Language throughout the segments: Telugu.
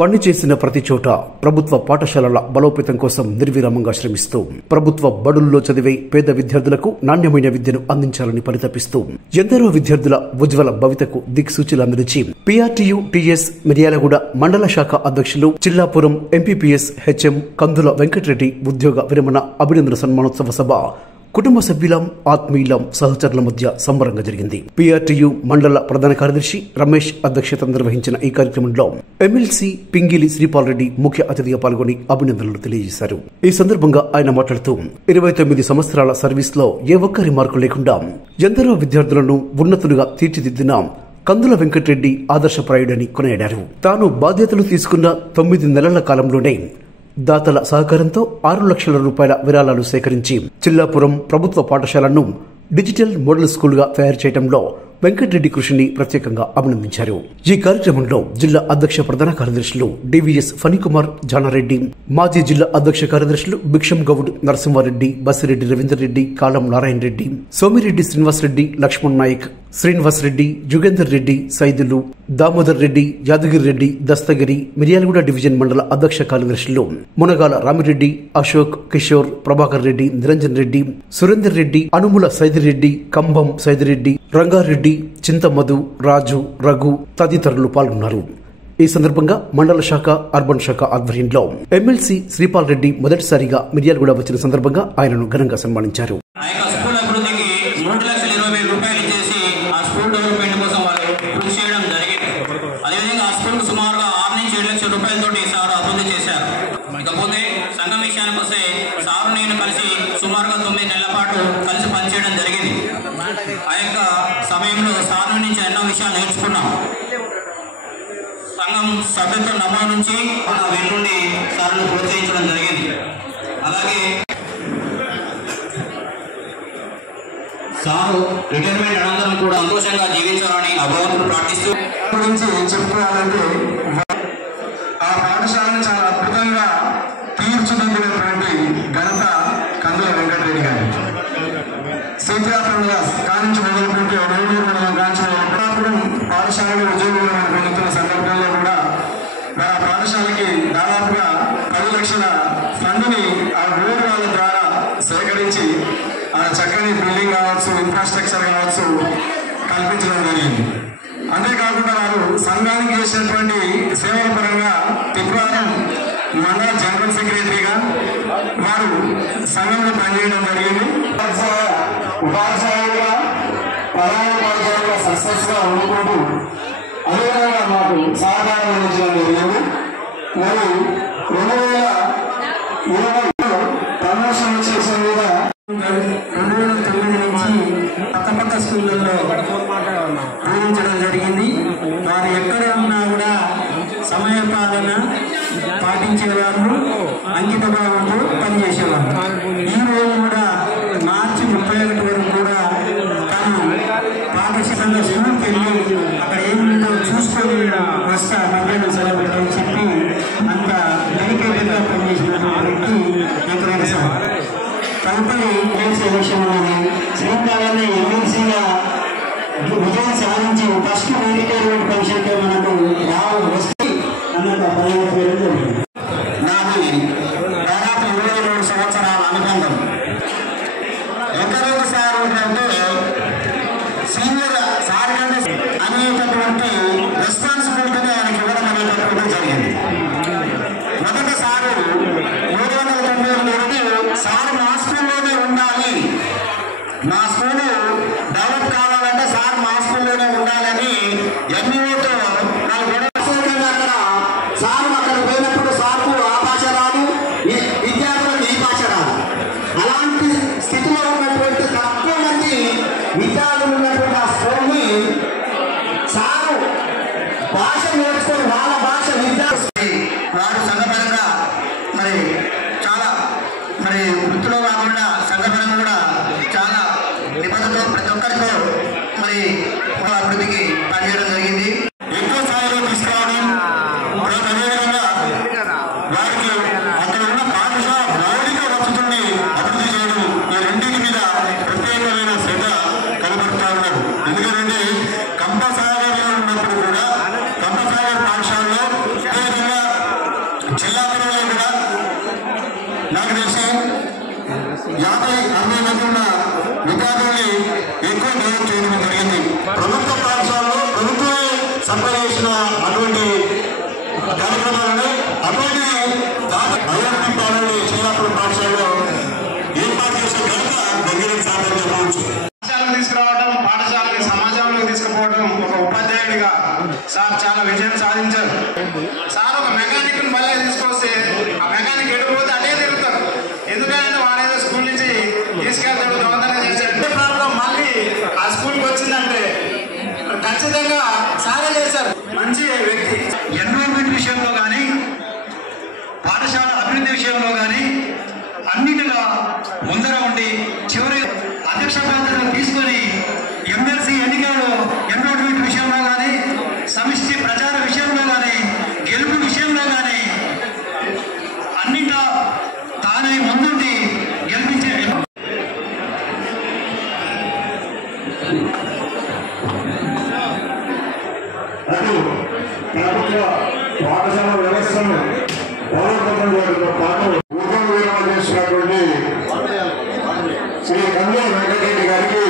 పనిచేసిన ప్రతి చోట ప్రభుత్వ పాఠశాలల బలోపేతం కోసం నిర్విరామంగా శ్రమిస్తూ ప్రభుత్వ బడుల్లో చదివే పేద విద్యార్థులకు నాణ్యమైన విద్యను అందించాలని పరితపిస్తూ ఎందరో విద్యార్థుల ఉజ్వల భవితకు దిక్సూచిలా నిలిచి PRTU TS మిర్యాలగూడ మండల శాఖ అధ్యక్షులు చిల్లాపురం MPPS HM కందుల వెంకటరెడ్డి ఉద్యోగ విరమణ అభినందన సన్మానోత్సవ సభ కుటుంబ సభ్యులం ఆత్మీయులం సహచరుల మధ్య సంబరంగా జరిగింది. PRTU మండల ప్రధాన కార్యదర్శి రమేష్ అధ్యక్షతన నిర్వహించిన ఈ కార్యక్రమంలో ఎమ్మెల్సీ పింగిలి శ్రీపాల్ రెడ్డి ముఖ్య అతిథిగా పాల్గొని అభినందనలు తెలియజేశారు. ఈ సందర్భంగా ఆయన మాట్లాడుతూ 29 సంవత్సరాల సర్వీస్ లో ఏ ఒక్కరి మార్కు లేకుండా ఎందరో విద్యార్థులను ఉన్నతులుగా తీర్చిదిద్దిన కందుల వెంకటరెడ్డి ఆదర్శప్రాయుడని కొనియాడారు. తాను బాధ్యతలు తీసుకున్న 9 నెలల కాలంలోనే దాతల సహకారంతో 6 లక్షల రూపాయల విరాళాలు సేకరించి చిల్లాపురం ప్రభుత్వ పాఠశాలను డిజిటల్ మోడల్ స్కూల్ గా తయారు చేయడంలో వెంకటరెడ్డి కృషిని ప్రత్యేకంగా అభినందించారు. ఈ కార్యక్రమంలో జిల్లా అధ్యక్ష ప్రధాన కార్యదర్శులు DVS ఫణికుమార్ జానారెడ్డి, మాజీ జిల్లా అధ్యక్ష కార్యదర్శులు భిక్షం గౌడ్, నరసింహారెడ్డి, బసిరెడ్డి రవీందర్ రెడ్డి, కాలం నారాయణ రెడ్డి, సోమిరెడ్డి శ్రీనివాసరెడ్డి, లక్ష్మణ్ నాయక్, శ్రీనివాస్ రెడ్డి, జుగేందర్ రెడ్డి, సైదులు, దామోదర్ రెడ్డి, యాదగిరి రెడ్డి, దస్తగిరి, మిర్యాలగూడ డివిజన్ మండల అధ్యక్ష కార్యదర్శులు మునగాల రామిరెడ్డి, అశోక్, కిషోర్, ప్రభాకర్ రెడ్డి, నిరంజన్ రెడ్డి, సురేందర్ రెడ్డి, అనుముల సైదిరెడ్డి, కంభం సైదిరెడ్డి, రంగారెడ్డి, చింతమధు, రాజు, రఘు తదితరులు పాల్గొన్నారు. ఈ సందర్భంగా మండల శాఖ అర్బన్ శాఖ ఆధ్వర్యంలో ఎమ్మెల్సీ శ్రీపాల్ రెడ్డి మొదటిసారిగా మిర్యాలగూడ వచ్చిన సందర్భంగా ఆయనను ఘనంగా సన్మానించారు. సుమారుగా 6 నుంచి 7 లక్షల రూపాయలతో సార్ అభివృద్ధి చేశారు. ఇకపోతే సంఘం విషయానికి వస్తే సారు నేను కలిసి సుమారుగా 9 నెలల పాటు కలిసి పనిచేయడం జరిగింది. ఆ యొక్క సమయంలో సారు నుంచి ఎన్నో విషయాలు నేర్చుకున్నాం. సంఘం సభ్యత్వ నమోదు నుంచి వెన్నుండి సార్ను ప్రోత్సహించడం జరిగింది. అలాగే సారు రిటైర్మెంట్ అనంతరం కూడా సంతోషంగా జీవించాలని భగవంతుడు ప్రార్థిస్తూ గురించి చెప్పుకోవాలంటే ఆ పాఠశాలను చాలా అద్భుతంగా తీర్చిదిద్దినటువంటి ఘనత కందుల వెంకటరెడ్డి గారి. సీతాపురం కానించి మొదలుకుంటే నెల్లూరు మండలం కాంచి మొదలుపురం పాఠశాలలో ఉద్యోగులను పొందుతున్న సందర్భంలో కూడా ఆ పాఠశాలకి దాదాపుగా 10 లక్షల ఫండ్ని ఆ ఊరి వాళ్ళ ద్వారా సేకరించి ఆ చక్కని బిల్డింగ్ కావచ్చు, ఇన్ఫ్రాస్ట్రక్చర్ కావచ్చు కల్పించడం జరిగింది. అంతేకాకుండా వారు సంఘానికి చేసినటువంటి సేవల పరంగా తిరువారం మండల జనరల్ సెక్రటరీగా వారు సంఘంలో పనిచేయడం జరిగింది. ఉపాధ్యాయులుగా ప్రధాన ఉపాధ్యాయులుగా సక్సెస్ గా ఉండుకుంటూ అదేవిధంగా మాకు సహకారం అందించడం జరిగింది. మరి 2020లో ప్రమోషన్ చేసిన మీద 2009 నుంచి పక్క స్కూళ్ళల్లో బోధించడం జరిగింది. వారు ఎక్కడ ఉన్నా కూడా సమయ పాలన పాటించేవారు, అంకిత భావంతో పనిచేసేవారు. ఈ రోజు కూడా మార్చి 31 వరకు కూడా తాను పాఠశాల స్కూల్కి వెళ్ళి అక్కడ ఏమిటో చూసుకొని వస్తా మధ్యాహ్నం సెలవు అని చెప్పి అంత డెడికేటెడ్గా పనిచేసినటువంటి వెంకటరెడ్డి సార్. తదుపరి విషయంలోని శ్రీకాళాన్ని ఎమ్మెల్సీగా విజయం సాధించి ఫస్ట్ రిటైర్మెంట్ పెన్షన్ మనకు వస్తే అన్నంత పనిచేయడం నాది దాదాపు 23 సంవత్సరాల అనుబంధం. వెంకటరెడ్డి సార్ అంటే సీనియర్ సార్ కంటే అనేటటువంటి రెస్పాన్సిబిలిటీని ఆయనకి ఇవ్వడం అనేటటువంటి జరిగింది. మొదట సారు 390 సార్ మా స్కూల్లోనే ఉండాలి, మా స్కూలు డెవలప్ కావాలంటే సార్ మా స్కూల్లోనే ఉండాలని ఎంఈఓతో అక్కడ సార్ అక్కడ పోయినప్పుడు సార్కు ఆ భాష రాదు, విద్యార్థులకు ఈ భాష రాదు. అలాంటి స్థితిలో ఉన్నటువంటి తక్కువ మంది విద్యార్థులు ఉన్నటువంటి ఆ స్కూల్ని సారు భాష నేర్చుకొని వాళ్ళ భాష విద్యార్థి వారు సంఘపరంగా మరి చాలా మరి వృత్తిలో కాకుండా సంఘపరంగా కూడా చాలా నిబంధనతో ప్రతి ఒక్కరితో మరి అభివృద్ధికి పనిచేయడం జరిగింది. ఎక్కువ స్థాయిలో తీసుకురావడం, అదేవిధంగా వారికి అక్కడ ఉన్న పాఠశాల మౌలిక వసతుల్ని అభివృద్ధి చేయడం, ఈ రెండింటి మీద ప్రత్యేకమైన శ్రద్ధ కనబడుతూ ఉన్నారు. ఎందుకంటే కంపసాగర్లో ఉన్నప్పుడు కూడా కంపసాగర్ పాఠశాలలో అదేవిధంగా అటు ప్రభుత్వ పాఠశాల వ్యవస్థను బలోపేతం పాటు ఉద్యోగ విరమణ చేసినటువంటి శ్రీ కందుల వెంకటరెడ్డి గారికి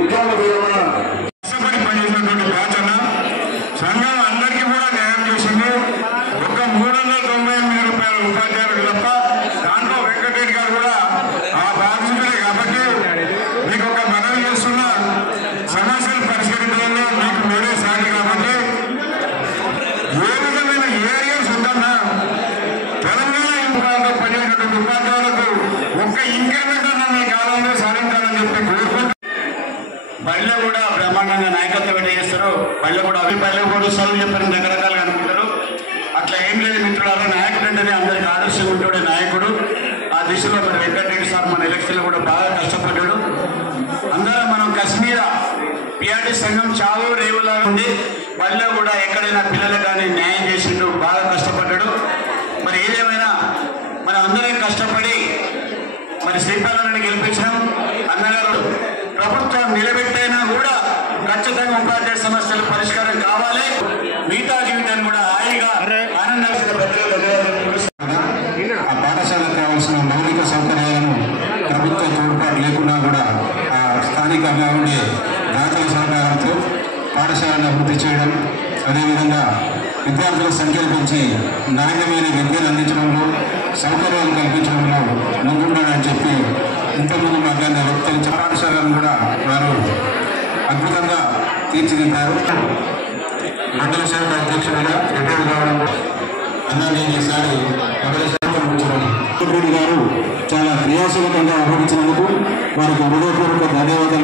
ఉద్యోగ విరమణ కష్టపడి పనిచేసినటువంటి బ్యాచ్ అన్న సంఘం అందరికీ కూడా న్యాయం చేసింది. ఒక 398 రూపాయల ఉపాధ్యాయులకు తప్ప దాంట్లో వెంకటరెడ్డి గారు కూడా ఆ బాధ్యతలే. కాబట్టి మీకు ఒక మనవి చేస్తున్న సమస్యలు పరిష్కరించడంలో మీకు మీరే సాగి. కాబట్టి ఏ విధమైన ఏరియాస్ ఉందన్నా తెలంగాణ ఇంట్లో పనిచేసినటువంటి ఉపాధ్యాయులకు ఒక్క ఇంక్రిమెంట్ అన్న మీ కాలంలో సాధించాలని చెప్పి కోరుకుంటూ బళ్ళే కూడా బ్రహ్మాండంగా నాయకత్వం ఎట్లా చేస్తారు. బళ్ళే కూడా చదువు చెప్పని రకరకాలుగా అనుకుంటారు. అట్లా ఏం లేదు మిత్రులారా, నాయకుడు అంటేనే అందరికి ఆదర్శంగా ఉంటాడు నాయకుడు. ఆ దిశలో మరి వెంకటరెడ్డి సార్ మన ఎలక్షన్లో కూడా బాగా కష్టపడ్డాడు. అందరం మనం కశ్మీర పిఆర్టీ సంఘం చావు రేవులాగా ఉండి బళ్ళే కూడా ఎక్కడైనా పిల్లలు కానీ న్యాయం చేసిండు, బాగా కష్టపడ్డాడు. మరి ఏదేమైనా మనం అందరం కష్టపడి మరి శ్రీపాలని గెలిపించినాం. అన్నగారు ప్రభుత్వం నిలబెట్టైనా కూడా ఖచ్చితంగా ఉపాధ్యాయ సమస్యల పరిష్కారం కావాలి. మిగతా జీవితాన్ని కూడా హాయిగా ఆనందంగా ఆ పాఠశాలకు కావాల్సిన మౌలిక సౌకర్యాలను ప్రభుత్వ తోడ్పాటు లేకున్నా కూడా ఆ స్థానికంగా ఉండే దాతల సహకారంతో పాఠశాలను అభివృద్ధి చేయడం, అదేవిధంగా విద్యార్థుల సంఖ్యను పెంచి నాణ్యమైన విద్యను అందించడంలో సౌకర్యాలు కల్పించడంలో ముందుండాలని చెప్పి ఇంతకుముందు మాట్లాడిన వ్యక్తుల పాఠశాలను కూడా వారు అద్భుతంగా తీర్చిదిద్దారు. మండల శాఖ అధ్యక్షుడిగా రిటైర్ కావడం అన్నా నేను ఈసారి మండల శాఖ ముఖ్యమంత్రి గారు చాలా క్రియాశీలకంగా వ్యవహరించినందుకు వారికి హృదయపూర్వక ధన్యవాదాలు.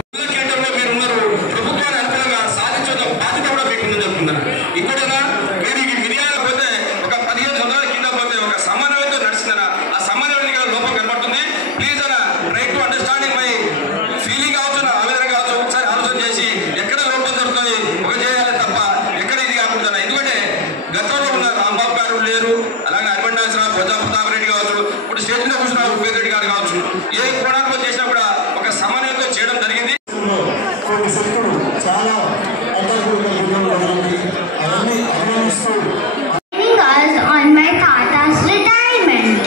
on my Tata's retirement.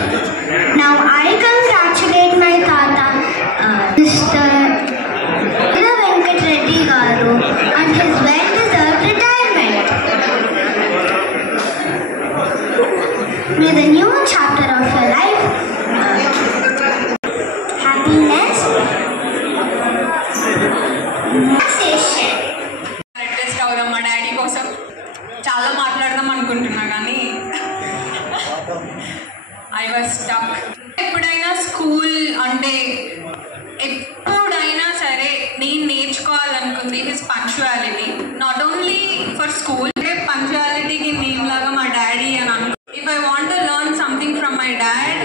Now I congratulate my Tata, Mr. Venkata Reddy Garu, on his well-deserved retirement. May the new chapter of your life happiness, relaxation. Adjust అవుదాం మా డాడీ కోసం చాలా మాట్లాడదాం అనుకుంటున్నా కానీ ఐ వాజ్ స్టక్. ఎప్పుడైనా స్కూల్ అంటే ఎప్పుడైనా సరే నేను నేర్చుకోవాలనుకుంది his punctuality. Not only for school, పంక్చువాలిటీకి నేమ్ లాగా మా డాడీ అని అనుకో. If I want to learn something from my dad,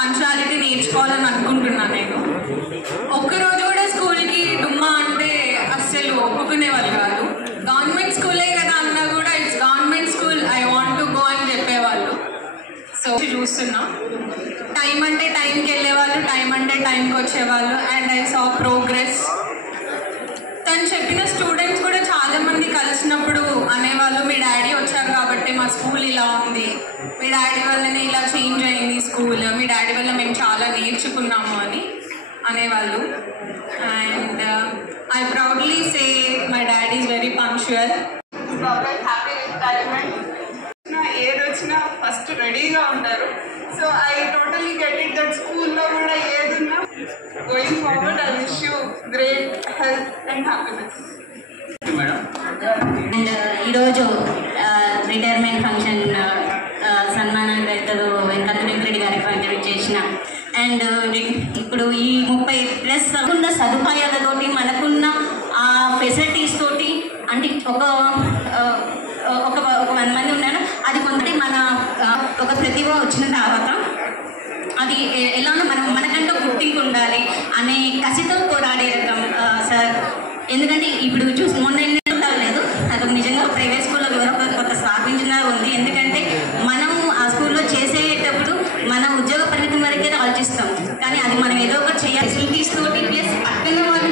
punctuality నేర్చుకోవాలని అనుకుంటున్నాను నేను. ఒక్కరోజు కూడా స్కూల్కి డుమ్మా అంటే అస్సలు ఒప్పుకునేవాళ్ళు కాదు. గవర్నమెంట్ స్కూలే కదా అన్నా కూడా it's government school, I want to go అని చెప్పేవాళ్ళు. సో చూస్తున్నా టైం అంటే టైంకి వెళ్ళేవాళ్ళు, టైం అంటే టైంకి వచ్చేవాళ్ళు. And I saw progress. తను చెప్పిన స్టూడెంట్స్ కూడా చాలామంది కలిసినప్పుడు అనేవాళ్ళు, మీ డాడీ వచ్చారు కాబట్టి మా స్కూల్ ఇలా ఉంది, మీ డాడీ వల్లనే ఇలా చేంజ్ అయింది స్కూల్, మీ డాడీ వల్ల మేము చాలా నేర్చుకున్నాము అని అనేవాళ్ళు. And I proudly say my daddy is very punctual. Happy retirement. ఏది వచ్చినా ఫస్ట్ రెడీగా ఉంటారు. So I totally get it that స్కూల్లో కూడా ఏదున్నా going forward I wish you great health and happiness. And ఈరోజు రిటైర్మెంట్ ఫంక్షన్ సన్మానం పెద్దలు వెంకటరెడ్డి గారికి కంట్రిబ్యూట్ చేసిన. అండ్ ఇప్పుడు ఈ 30+ ఉన్న సదుపాయాలతోటి మనకున్న ఆ ఫెసిలిటీస్ తోటి అంటే ఒక 100 మంది ఉన్నారు. అది కొంత మన ఒక ప్రతిభ వచ్చిన తర్వాత అది ఎలానో మనకంటూ గుర్తింపు ఉండాలి అనే కసితో పోరాడే రకం సార్. ఎందుకంటే ఇప్పుడు మొన్న లేదు, అది నిజంగా ప్రైవేట్ స్కూల్లో కొత్త స్థాపించిన ఉంది. ఎందుకంటే మనం ఆ స్కూల్లో చేసేటప్పుడు మన ఉద్యోగ పరిమితి వరకే ఆలోచిస్తాం, కానీ అది మనం ఏదో ఒకటి చేయాలి. ఫెసిలిటీస్ తోటి ప్లస్ పక్కన వాళ్ళు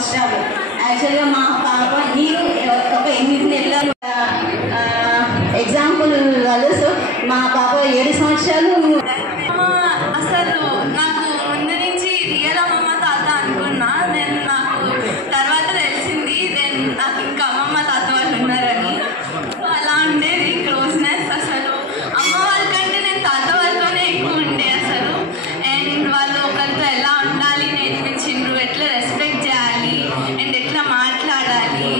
సంవత్సరాలు. యాక్చువల్గా మా పాప నేను ఒక 8 నెలల ఎగ్జాంపుల్ వాళ్ళు. సో మా పాప 7 సంవత్సరాలు. అసలు నాకు ముందు నుంచి రియల్ అమ్మమ్మ తాత అనుకున్నా. నేను నాకు తర్వాత తెలిసింది నాకు ఇంకా అమ్మమ్మ తాత వాళ్ళు ఉన్నారని. సో అలా ఉండేది క్లోజ్నెస్. అసలు అమ్మ వాళ్ళకంటే నేను తాత వాళ్ళతోనే ఎక్కువ ఉండే అసలు. అండ్ వాళ్ళు ఒకరితో ఎలా ఉండాలి నేర్పించిండ్రు, ఎట్లా రెస్పెక్ట్ చేయాలి అండ్ ఎట్లా మాట్లాడాలి.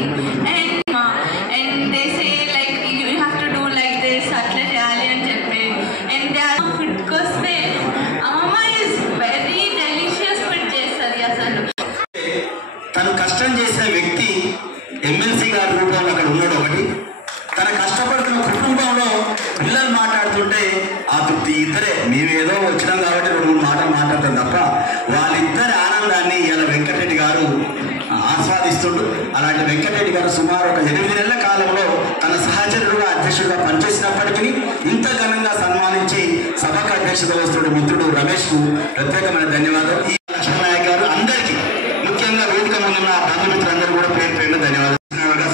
And they say like you have to do like this, అట్లా చేయాలి అని చెప్పి. అండ్ దే ఆర్ ఫుడ్కి వస్తే అమ్మమ్మ ఈజ్ వెరీ డెలిషియస్ ఫుడ్ చేస్తుంది అసలు. తను కష్టం చేసిన వ్యక్తి ఎమ్మెల్సీ గారి రూపంలో అక్కడ ఉన్నాడు ఒకటి. తన కష్టపడుతున్న కుటుంబంలో పిల్లలు మాట్లాడుతుంటే ఆ తృప్తి ఇద్దరే. మేమేదో వచ్చినాం కాబట్టి 2-3 మాటలు మాట్లాడతాం తప్ప వాళ్ళిద్దరి ఆనందాన్ని ఇలా వెంకటరెడ్డి గారు ఆస్వాదిస్తుండు. అలాంటి వెంకటరెడ్డి గారు సుమారు ఒక 8 నెలల కాలంలో తన సహచరుడుగా అధ్యక్షుడిగా పనిచేసినప్పటికీ ఇంత ఘనంగా సన్మానించి సభకు అధ్యక్షత వస్తున్న మిత్రుడు రమేష్కు ప్రత్యేకమైన ధన్యవాదాలు. ఈ లక్ష్మణనాయక్ గారు అందరికీ, ముఖ్యంగా వేదిక ముందున్న బంధుమిత్రులందరూ కూడా పేరు పేరున ధన్యవాదాలు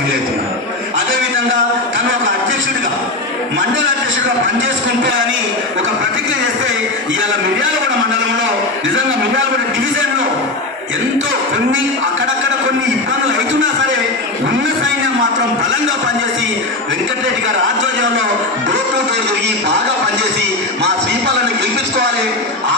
ఫీల్ అవుతున్నారు. అదేవిధంగా తను ఒక అధ్యక్షుడిగా, మండల అధ్యక్షుడిగా పనిచేసుకుంటూ అని ఒక ప్రతిజ్ఞ చేస్తే ఇవాళ మిర్యాలగూడ మండలంలో, నిజంగా మిర్యాలగూడ డివిజన్లో ఎంతో అక్కడక్కడ కొన్ని ఇబ్బందులు అవుతున్నా సరే ఉన్న సైన్యం మాత్రం బలంగా పనిచేసి వెంకటరెడ్డి గారి ఆధ్వర్యంలో డోర్ టు డోర్ తిరిగి బాగా పనిచేసి మా శ్రీపాలను గెలిపించుకోవాలి.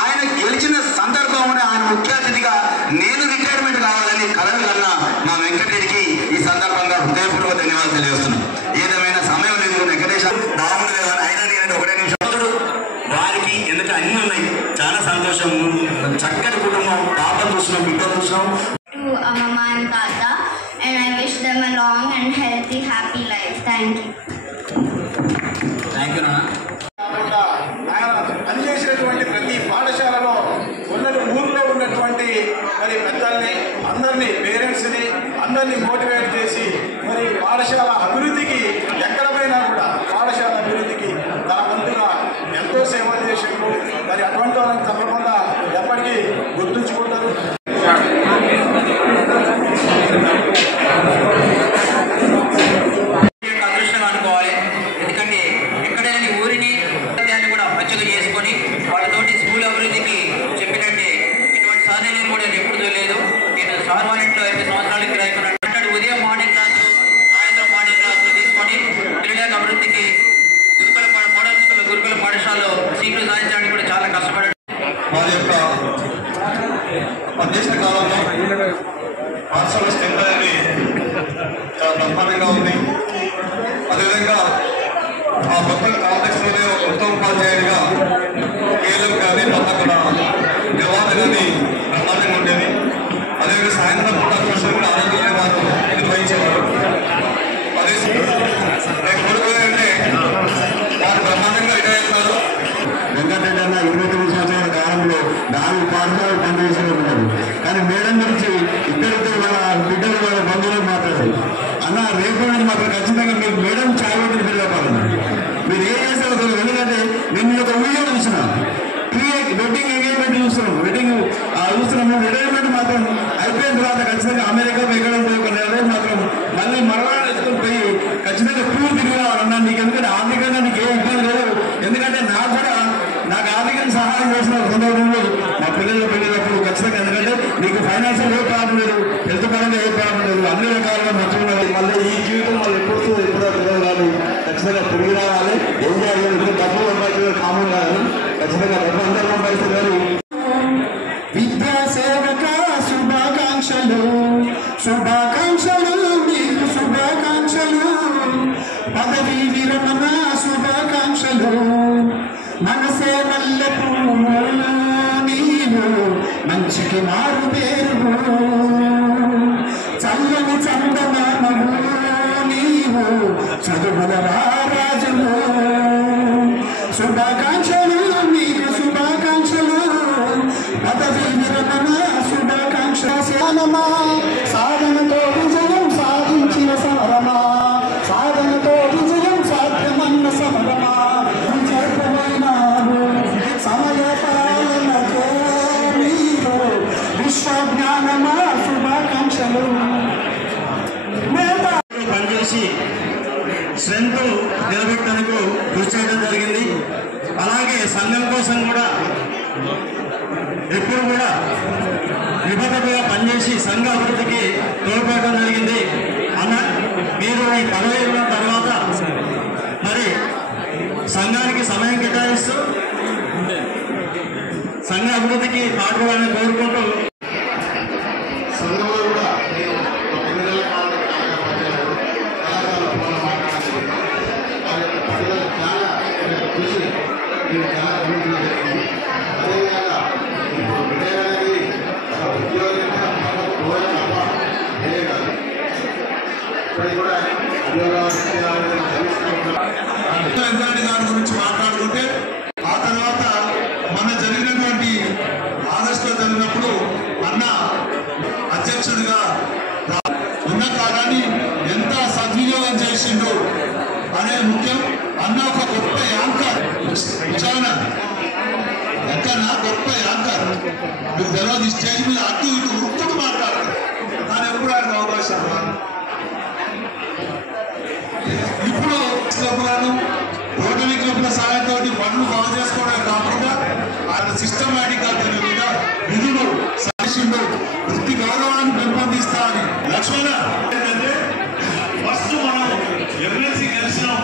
ఆయన గెలిచిన సందర్భంలో ఆయన ముఖ్య అతిథిగా నేను రిటైర్మెంట్ కావాలని కలలు కన్నా మా వెంకటరెడ్డికి ఈ సందర్భంగా హృదయపూర్వక ధన్యవాదాలు తెలియజేస్తున్నాం. ఏదేమైనా సమయం లేదు, వెంకటేశ్వర ఒకటే నిమిషం వారికి ఎందుకంటే అన్నీ ఉన్నాయి. చాలా సంతోషం. చక్కటి కుటుంబం, పాపను చూసినాం, బిడ్డను చూసినాం. To Mama and Tata, and I wish them a long and healthy, happy life. Thank you. Thank you నాన్న. ఆయన పనిచేసినటువంటి ప్రతి పాఠశాలలో ఊర్లో ఉన్నటువంటి మరి పెద్దల్ని, అందరినీ, పేరెంట్స్ని అందరినీ మోటివేట్ చేసి మరి పాఠశాల అభివృద్ధికి ఎక్కడ పోయినా కూడా పాఠశాల అభివృద్ధికి తన వంతుగా ఎంతో సేవ చేసిండ్రు. మరి అటువంటి వాళ్ళని తప్పకుండా ఎప్పటికీ గుర్తుంచుకుంటారు. అదృష్టం అనుకోవాలి. ఎందుకంటే ఎక్కడైనా ఊరిని కూడా పచ్చగా చేసుకొని వాళ్ళతోటి స్కూల్ అభివృద్ధికి చెప్పినట్టే ఇటువంటి సాధన కూడా నేను ఎప్పుడు చూడలేదు. నేను సార్ వాళ్ళ ఇంట్లో 5 సంవత్సరాలు కిరాయికున్నాను. ఉదయం మార్నింగ్ క్లాసు, సాయంత్రం మార్నింగ్ క్లాసులు తీసుకొని పిల్లల అభివృద్ధికి మోడల్ స్కూల్, గురుకుల పాఠశాలలో సీట్లు సాధించడానికి కూడా చాలా కష్టపడ్డాడు. వారి యొక్క పనిచేసిన కాలంలో పాఠశాల స్ట్రెంత్ అనేది చాలా బ్రహ్మాండంగా ఉంది. అదేవిధంగా ఆ మొత్తం కాంప్లెక్స్లోనే ఒక ఉత్తమ ఉపాధ్యాయుడిగా కేలం కానీ మొత్తం వ్యవహారం కానీ బ్రహ్మాండంగా ఉండేది. అదేవిధంగా సాయంత్రం పూట ట్యూషన్ కూడా ఆరోగ్యంగా వారు నిర్వహించేవారు. అదే నేను కోరుకునేదంటే వారు బ్రహ్మాండంగా రిటైర్ అవుతారు. వెంకటరెడ్డి అన్న 29 సంవత్సరాల కాలంలో 4 పాఠశాలలు పనిచేసిన ఉన్నారు. కానీ మేడం గురించి ఇద్దరిద్దరు వాళ్ళ బిడ్డలు, వాళ్ళ బంధువులకు మాట్లాడారు. అన్న రేపు మాత్రం ఖచ్చితంగా మీరు మేడం ఛాయ్ పెట్టి పిల్లవాళ్ళని మీరు ఏం చేస్తారు. ఎందుకంటే నేను ఒక వీడియో చూసిన వెడ్డింగ్ ఎంగేజ్మెంట్ చూస్తున్నాం, వెడ్డింగ్ చూస్తున్నాము. రిటైర్మెంట్ మాత్రం అయిపోయిన తర్వాత ఖచ్చితంగా అమెరికా ఎక్కడం ఒక నెల రోజు మాత్రం మళ్ళీ మరవాడు వేసుకొని పోయి ఖచ్చితంగా టూర్ తిరిగి రావాలన్నా. నీకు ఎందుకంటే ఆర్థికంగా నీకు ఏ ఇబ్బంది లేదు. ఎందుకంటే నాకు కూడా నాకు ఆర్థికంగా సహాయం చేసిన సందర్భంలో మా పిల్లలు పెళ్ళినప్పుడు ఖచ్చితంగా, ఎందుకంటే నీకు ఫైనాన్షియల్ ఏ ప్రాబ్లం లేదు, హెల్త్ పరంగా ఏ ప్రాబ్లం లేదు, అన్ని రకాలుగా మంచిగా మళ్ళీ ఈ జీవితం మళ్ళీ ఎప్పుడూ తిరగాలి. ఖచ్చితంగా తిరిగి రావాలి. ఏం చేయాలి, డబ్బు సంపాదించడం కామన్ కాదు. ఖచ్చితంగా డబ్బు అందరూ సంపాదిస్తున్నారు. విద్యాసేవక శుభాకాంక్షలు, శుభాకాంక్షలు, మీకు శుభాకాంక్షలు. పదవీ విరమణ శుభాకాంక్షలు. మనసే మల్లెపూ నీవు మంచికి మారు పేరు. చల్లని చందమామము నీవు చదువుల రాజులు. శుభాకాంక్షలు, మీకు శుభాకాంక్షలు. పదవీ విరమణ శుభాకాంక్షలు. సాధనమా, సాధనతో విజయం సాధించిన సమరమా, సాధనతో విజయం సాధ్యమన్న సమరమా. సమయ పాలనతో మీరు విశ్వ నానమ్మ శుభాకాంక్షలు. పనిచేసి స్ట్రెంత్ నిలబెట్టడానికి కృషి చేయడం జరిగింది. అలాగే సంఘం కోసం కూడా ఎప్పుడు కూడా నిబద్ధతగా పనిచేసి సంఘ అభివృద్ధికి తోడ్పడడం జరిగింది. అన్న మీరు ఈ పదవి ఉన్న తర్వాత మరి సంఘానికి సమయం కేటాయిస్తూ సంఘ అభివృద్ధికి పాటుపడాలని కోరుకుంటూ సంఘంలో కూడా దాని గురించి మాట్లాడుకుంటే ఆ తర్వాత మన జరిగినటువంటి ఆగస్టులో జరిగినప్పుడు అన్న అధ్యక్షుడిగా ఉన్న కాలాన్ని ఎంత సద్వినియోగం చేసిండు అనేది ముఖ్యం. అన్న ఒక గొప్ప యాంకర్ విచారణ ఎక్కడ గొప్ప యాంకర్ మీకు తెలియదు. స్టేజ్ మీద అటు ఇటు ఉరుకుతూ మాట్లాడతారు. కానీ ఎప్పుడు ఆయన అవకాశం ఇప్పుడు క్లబ్లను రోటరీ క్లబ్ల సహాయంతో పనులు బాగు చేసుకోవడమే కాకుండా ఆయన సిస్టమేటిక్ గా విధులు సాధించిండు. వృత్తి గౌరవాన్ని పెంపొందిస్తా అని లక్ష్మణ ఏంటంటే ఫస్ట్ మనం ఎమ్మెల్సీ గెలిచినాం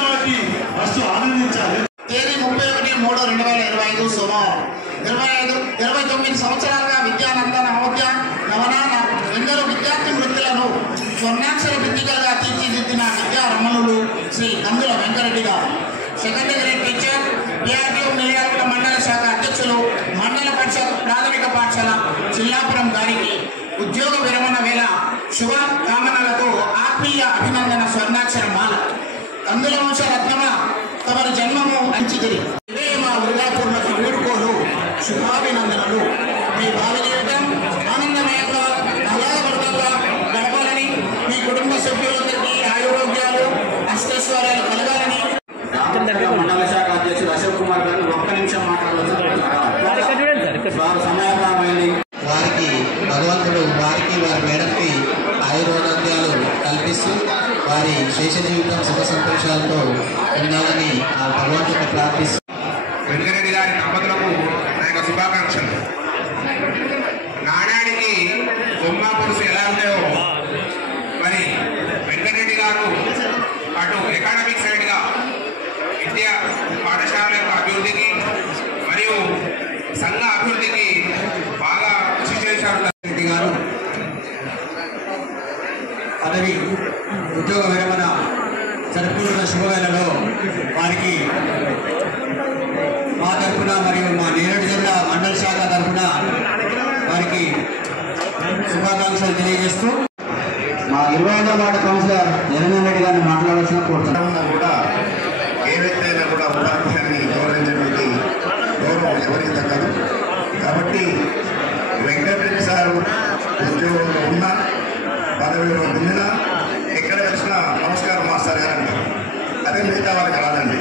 కాబట్టి ఫస్ట్ ఆనందించాలి. తేదీ 31/3/2025 సోమవారం 29 సంవత్సరాలుగా విద్యానంద నవోదయ నవనాన ఎందరో విద్యార్థి వృత్తులను స్వర్ణాక్షర విద్యగా తీర్చిదిద్దిన విద్యారమణులు శ్రీ కందుల వెంకరెడ్డి గారు, secondary grade teacher, PRTU Miryalaguda మండల శాఖ అధ్యక్షులు, మండల పరిషత్ ప్రాథమిక పాఠశాల చిల్లాపురం గారికి ఉద్యోగ విరమణ వేళ శుభకామనలతో ఆత్మీయ అభినందన స్వర్ణాక్షర మాల. కందుల వంశ రత్నమ తమరి జన్మము అంచిదిరి. ఇదే మా వృధాపూర్ణకు వీడుకోలు శుభాభినందనలు. మీ భావి జీవితం ఆనందమయంగా ఆహ్లాదభరితంగా గడపాలని, మీ కుటుంబ సభ్యులందరికీ ఆయురోగ్యాలు అష్టైశ్వర్యాలు కలగాలని మండల శాఖ అధ్యక్షుడు అశోక్ కుమార్ గారు ఒక్క నిమిషం మాట్లాడవచ్చు. సమయమైంది. వారికి భగవంతుడు వారికి వారి మేడంకి ఆయుర్వేద్యాలు కల్పిస్తూ వారి శేష జీవితం సుఖ సంతోషాలతో ఉండాలని ఆ భగవంతుడిని ప్రార్థిస్తూ వెంకరెడ్డి గారి దంపతులకు నా యొక్క శుభాకాంక్షలు. నాణ్యానికి బొమ్మ పురుషు ఎలా ఉంటాయో మరి వెంకరెడ్డి గారు అటు ఎకాడమిక్ సైడ్గా విద్యా పాఠశాల యొక్క అభివృద్ధికి మరియు సంఘ అభివృద్ధికి బాగా కృషి చేశారు. రెడ్డి గారు పదవి ఉద్యోగ విరమణ జరుపుకుంటున్న శుభవేళలో వారికి మా తరఫున మరియు మా నేరేడు జిల్లా మండల శాఖ తరఫున వారికి శుభాకాంక్షలు తెలియజేస్తూ మా 25వ వార్డు కౌన్సిలర్ జగన్ రెడ్డి గారిని మాట్లాడాల్సిన కోరుతున్నాం. కూడా ఏ వ్యక్తి అయినా కూడా ఉపాధ్యాయుని గౌరవించడానికి గౌరవం ఎవరికి తగ్గదు. కాబట్టి వెంకటరెడ్డి సారు ఉద్యోగంలో ఉన్న పదవిలో పొందిన ఎక్కడ వచ్చినా నమస్కారం మాస్టర్ గారు అంటారు. అదే మిగతా వాళ్ళకి రాదండి.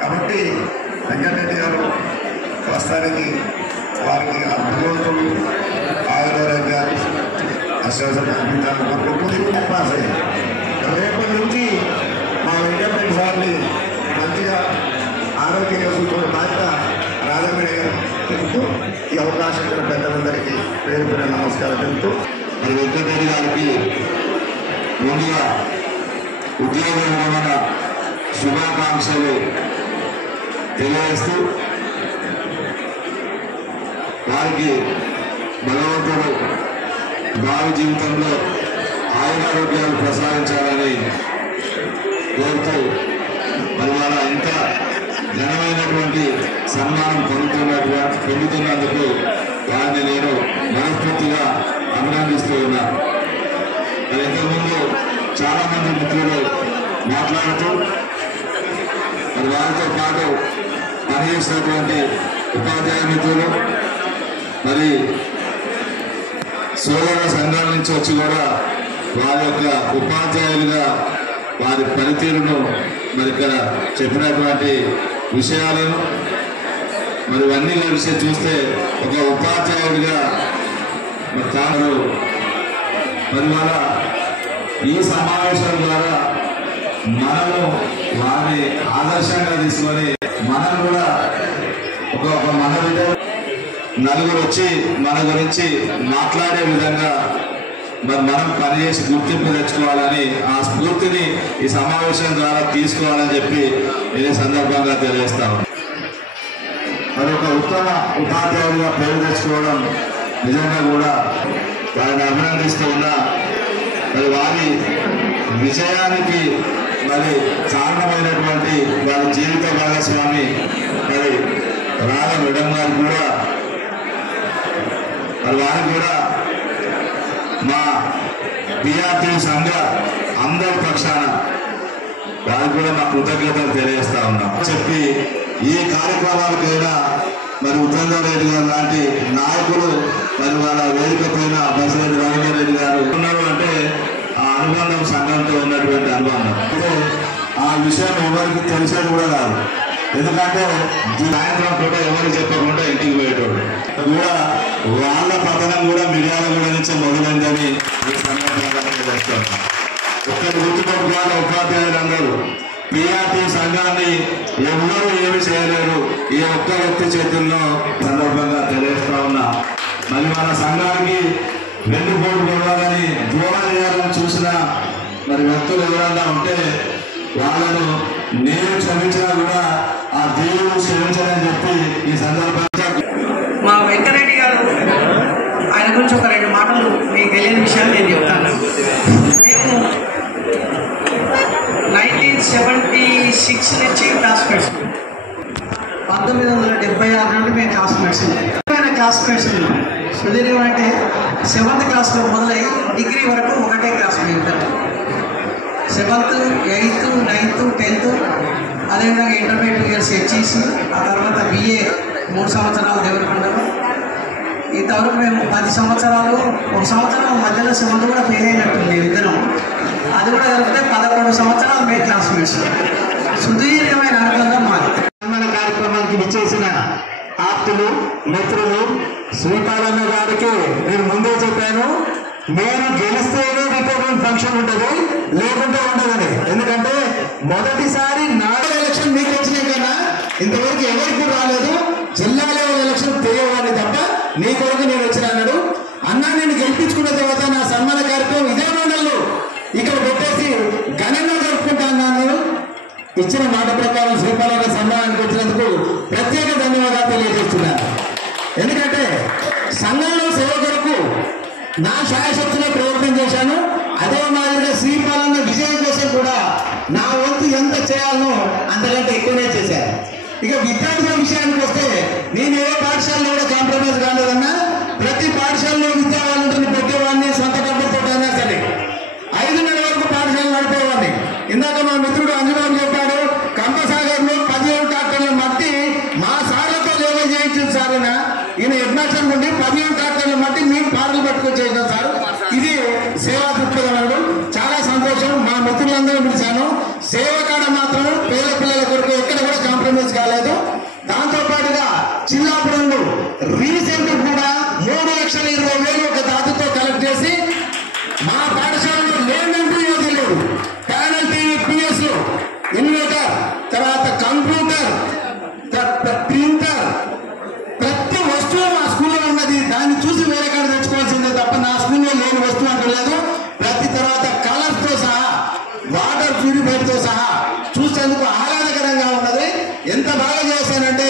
కాబట్టి వెంకటరెడ్డి గారు ప్రస్తుతానికి వారికి భగవంతుడు ఆయుర్వేదాలు అశ్వసంగా పాస్ అయ్యింది. రేపటి నుంచి మా వెంకటరెడ్డి సార్ని మంచిగా ఆరోగ్యంగా చూసుకునే బాధ్యత రాజమణి గారు చెబుతూ ఈ అవకాశం ఉన్న పెద్దలందరికీ పేరు పేరు నమస్కారం చెబుతూ మరి వెంకటరెడ్డి గారికి ముందుగా ఉద్యోగ విరమణ శుభాకాంక్షలు తెలియజేస్తూ వారికి భగవంతుడు భావి జీవితంలో ఆయురారోగ్యాలు ప్రసాదించాలని కోరుతూ మరి వాళ్ళ ఇంత ఘనమైనటువంటి సన్మానం పొందుతున్నందుకు వారిని నేను మనస్ఫూర్తిగా అభినందిస్తూ ఉన్నాను. మరి ఇంతకుముందు చాలామంది మిత్రులు మాట్లాడుతూ మరి వారితో పాటు పనిచేసినటువంటి ఉపాధ్యాయ మిత్రులు మరి సోదర సంఘాల నుంచి వచ్చి కూడా వారి యొక్క ఉపాధ్యాయులుగా వారి పనితీరును మరి ఇక్కడ చెప్పినటువంటి విషయాలను మరి ఇవన్నీ కలిసి చూస్తే ఒక ఉపాధ్యాయుడిగా ఛానల్ మరి వాళ్ళ ఈ సమావేశం ద్వారా మనము వారిని ఆదర్శంగా తీసుకొని మనం కూడా ఒక మన నలుగురు వచ్చి మన గురించి మాట్లాడే విధంగా మరి మనం పనిచేసి గుర్తింపు తెచ్చుకోవాలని ఆ స్ఫూర్తిని ఈ సమావేశం ద్వారా తీసుకోవాలని చెప్పి ఈ సందర్భంగా తెలియజేస్తాం. మరి ఒక ఉత్తమ ఉపాధ్యాయులుగా పేరు తెచ్చుకోవడం నిజంగా కూడా వారిని అభినందిస్తూ ఉన్నా మరి వారి విజయానికి మరి కారణమైనటువంటి వారి జీవిత భాగస్వామి మరి రాగ మేడం గారు కూడా మరి వారికి కూడా మా పిఆర్టీ సంఘ అందరి పక్షాన వారికి కూడా మా కృతజ్ఞతలు తెలియజేస్తా ఉన్నాం. చెప్పి ఈ కార్యక్రమాలకైనా మరి ఉత్తేందర్ రెడ్డి గారు లాంటి నాయకులు మరి వాళ్ళ వేదిక పైన బసిరెడ్డి రవీందర్ రెడ్డి గారు ఉన్నారు అంటే ఆ అనుబంధం సంఘంతో ఉన్నటువంటి అనుబంధం. అంటే ఆ విషయం ఎవరికి తెలిసేది కూడా కాదు. ఎందుకంటే సాయంత్రం పూట ఎవరికి చెప్పకుండా ఇంటికి పోయేటోడు కూడా వాళ్ళ పతనం కూడా మిర్యాల కూడా నుంచి మొదలైందని ఈ సందర్భంగా చేస్తాను. ఒక్కటి గుర్తుపెట్టుకోవాలి ఉపాధ్యాయులందరూ పిఆర్టీ సంఘాన్ని ఎవరు ఏమి చేయలేరు ఈ ఒక్క వ్యక్తి చేతుల్లో సందర్భంగా తెలియజేస్తా ఉన్నా. మరి మన సంఘానికి రెండు కోట్లు కొనాలని దూర చేయాలని చూసిన మరి వ్యక్తులు ఎవరన్నా ఉంటే వాళ్ళను నేను క్షమించినా కూడా ఆ దేవుడు క్షమించాలని చెప్పి ఈ సందర్భంగా మా వెంకరెడ్డి గారు ఆయన గురించి ఒక రెండు మాటలు మీకు తెలియని విషయాలు నేను చెప్తాను. మేము 1976 నుంచి క్లాస్మేట్స్, 1976 నుండి మేము క్లాస్మేట్స్. క్లాస్మేట్స్ సుదీర్ఘం అంటే 7th క్లాస్లో మొదలై డిగ్రీ వరకు ఒకటే క్లాస్ మేము ఉంటారు. 7th, 8th, 9th, 10th, అదేవిధంగా ఇంటర్మీడియట్ ఇయర్స్ హెచ్ఈసి, ఆ తర్వాత BA 3 సంవత్సరాలు దేవరకొండలో. ఇంతవరకు మేము 10 సంవత్సరాలు, ఒక సంవత్సరం మధ్యలో 7th కూడా ఫెయిల్ అయినట్టుంది ఇద్దరం. అది కూడా జరిగితే 11 సంవత్సరాలు మేము క్లాస్మేట్స్. సుదీర్ఘమైన అనుబంధం మాది. సన్మాన కార్యక్రమానికి విచ్చేసిన ఆప్తులు, మిత్రులు, శ్రీపాలన్న గారికి నేను ముందే చెప్పాను, మీరు గెలిస్తేనే రిపబ్లిక్ ఫంక్షన్ ఉంటుంది, లేకుంటే ఉండదని. ఎందుకంటే మొదటిసారి నాలుగు ఎలక్షన్ మీకు వచ్చినాయి కన్నా ఇంతవరకు ఎవరికి రాలేదు. జిల్లా లెవెల్ ఎలక్షన్ తిరిగేవాడిని తప్ప నీ కొరకు నేను వచ్చిన అన్నాడు. అన్నా నేను గెలిపించుకున్న తర్వాత నా సన్మాన కార్యక్రమం ఇదే మండలంలో ఇక్కడ పెట్టేసి ఘనంగా జరుపుకుంటాను. ఇచ్చిన మాట ప్రకారం శ్రీపాలన్న సన్మానానికి వచ్చినందుకు ప్రత్యేక ధన్యవాదాలు తెలియజేస్తున్నాను. ఎందుకంటే సంఘంలో సేవ కొరకు నా శాయశక్తిలో ప్రయత్నం చేశాను. అదే మాదిరిగా శ్రీపాలన్న విజయం కోసం కూడా నా వంతు ఎంత చేయాలనో అంతకంటే ఎక్కువనే చేశాను. ఇక విద్యార్థుల విషయానికి వస్తే నేను ఏ పాఠశాలలో కూడా కాంప్రమైజ్ కాలేదన్నా. ప్రతి పాఠశాలలో విద్యా వాలంటీర్ని పెట్టేవాడిని, సొంత డబ్బులతో అయినా సరే 5:30 వరకు పాఠశాల నడిపేవాడిని. ఇందాక మా మిత్రుడు అంజనాథ్ చెప్పాడు, కంపసాగర్లో 17 ట్రాక్టర్ల మట్టి మా సార్లతో లేవే చేయించింది సార్. ఈయన హెడ్మాస్టర్ నుండి 17 ట్రాక్టర్ల మట్టి మేము పాటలు పట్టుకొని చేసినాం సార్. ఇది సేవా దృక్పథం. చాలా సంతోషం. మా మిత్రులందరూ పిలిచాను. సేవ కాడ మాత్రం పేద పిల్లల కొరకు ఎక్కడ కూడా కాంప్రమైజ్ కాలేదు. దాంతోపాటుగా చిల్లాపురంలో రీసెంట్ కూడా 3,20,000 ఒక దాతతో కలెక్ట్ చేసి మా పాఠశాలలో లేదంటూ ఏది లేదు. ప్యానల్ టీవీ, PS, ఇన్వర్టర్, తర్వాత కంప్యూటర్, ప్రింటర్, ప్రతి వస్తువు మా స్కూల్లో ఉన్నది. దాన్ని చూసి వేరే కాడ తెచ్చుకోవాల్సిందే తప్ప నా స్కూల్లో లేని వస్తువు అంటూ లేదు. ప్రతి తర్వాత కలర్స్తో సహా, వాటర్ ప్యూరిఫైర్తో సహా చూసేందుకు ఆహ్లాదకరంగా ఉన్నది. ఎంత బాగా చేశానంటే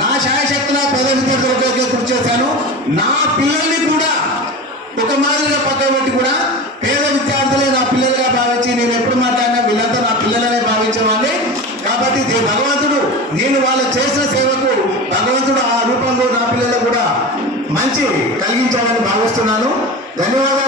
నా శాయశక్తిలో పేద విద్యార్థులకే కృషి చేశాను. నా పిల్లల్ని కూడా ఒక మాదిరిగా పక్కన పెట్టి కూడా పేద విద్యార్థులే నా పిల్లలుగా భావించి నేను ఎప్పుడు మాట్లాడినా వీళ్ళంతా నా పిల్లలనే భావించేవాడిని. కాబట్టి భగవంతుడు నేను వాళ్ళు చేసిన సేవకు భగవంతుడు ఆ రూపంలో నా పిల్లలు కూడా మంచి కలిగించాలని భావిస్తున్నాను. ధన్యవాదాలు.